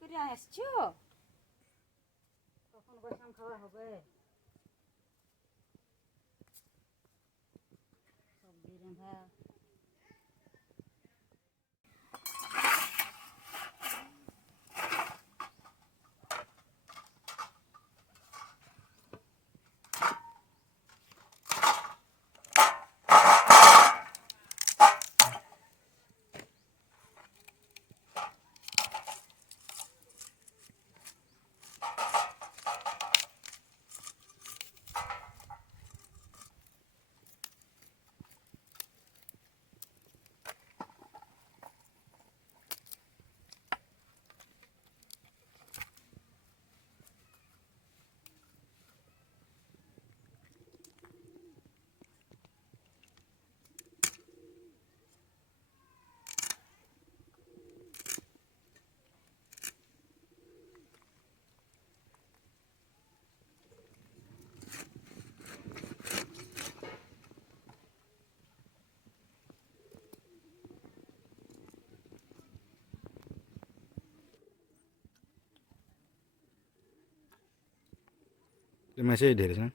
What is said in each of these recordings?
করে আসছো? কখন বসাম খাওয়া হবে? সবজি রাঁধা मैसेज ढेर है।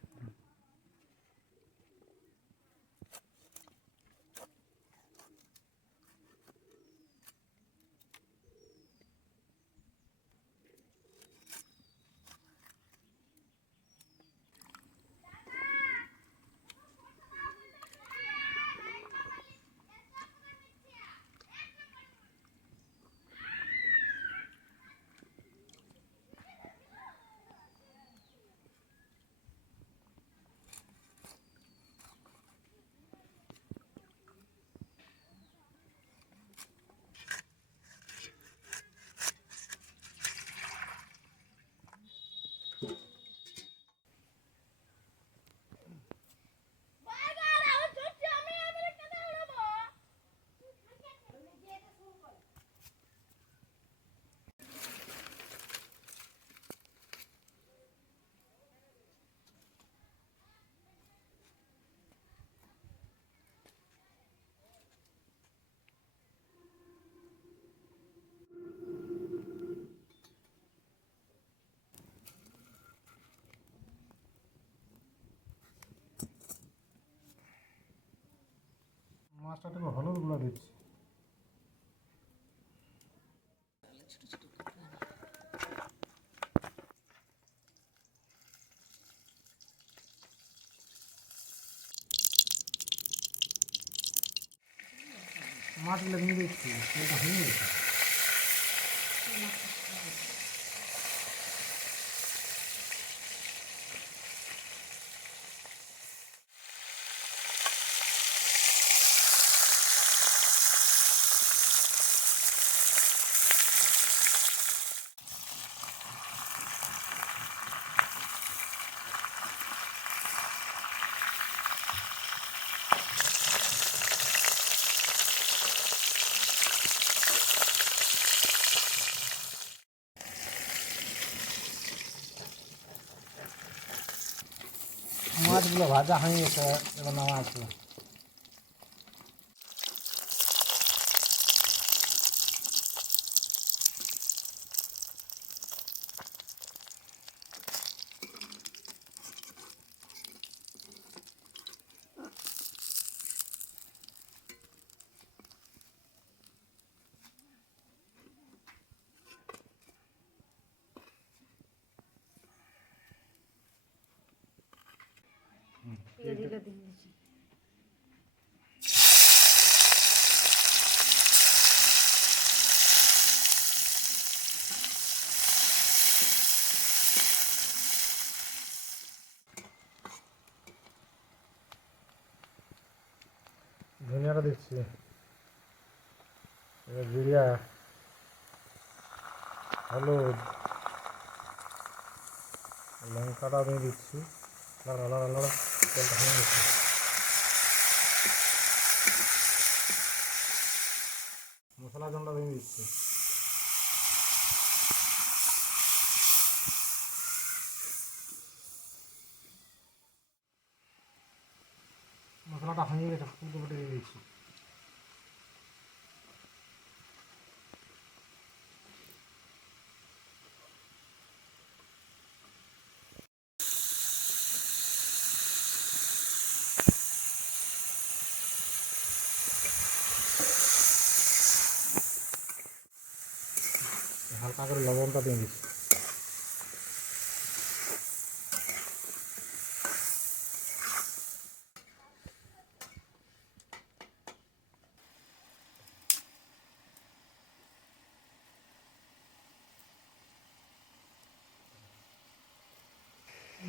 মাছটাকে হলুদ গুঁড়া দিচ্ছি। মাছগুলো নিয়ে দিচ্ছি, এটা হয়ে গেছে। মাছগুলো ভাজা হয়ে গেছে, এবার নামা আছে। ধীরে ধীরে ধনিয়াটা দিচ্ছি, এবার জিরা, হলুদ, লঙ্কাটা দিয়ে দিচ্ছি। লড়া লড়া লড়া, তেলটা হয়ে গেছে। মশলা জলটা দিয়ে দিচ্ছি। মশলাটা হয়ে গেছে, ফুলকপিটা দিয়ে দিচ্ছি। হালকা করে লবণটা দিয়ে দিচ্ছি।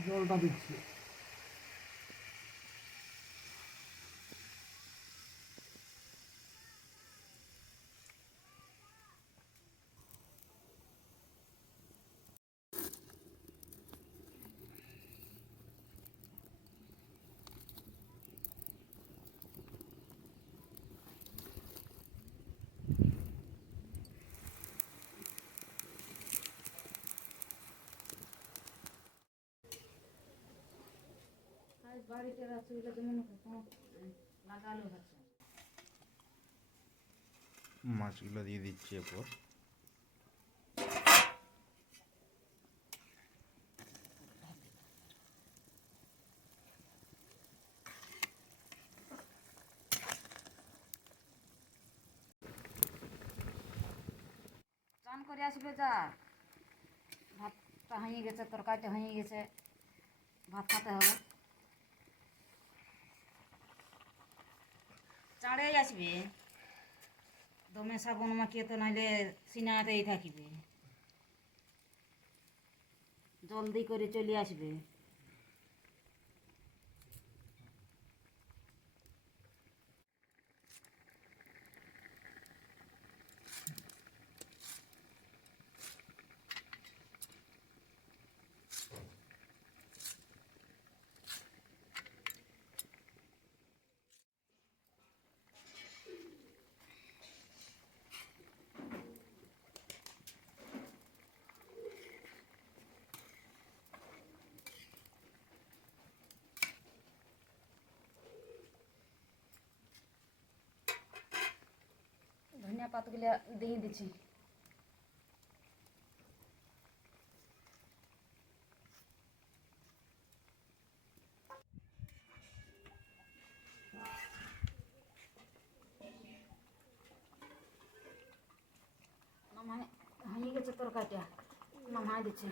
জলটা দিচ্ছি। আজ বাড়িতে রাসুইলা যেমন লাগালো হচ্ছে মাছগুলো দিয়ে দিচ্ছি এরপর। চান করে আসবে যা ভাতটা হয়ে গেছে তরকারিটা হয়ে গেছে ভাত খেতে হবে চাড়েই আসবে দমে সাবন মাখিয়ে তো নাইলে সিনাতেই থাকিবে জলদি করে চলে আসবে ধনিয়া পাতগুলো দিয়ে দিচ্ছি হয়ে গেছে তরকারিটা নামাই দিচ্ছি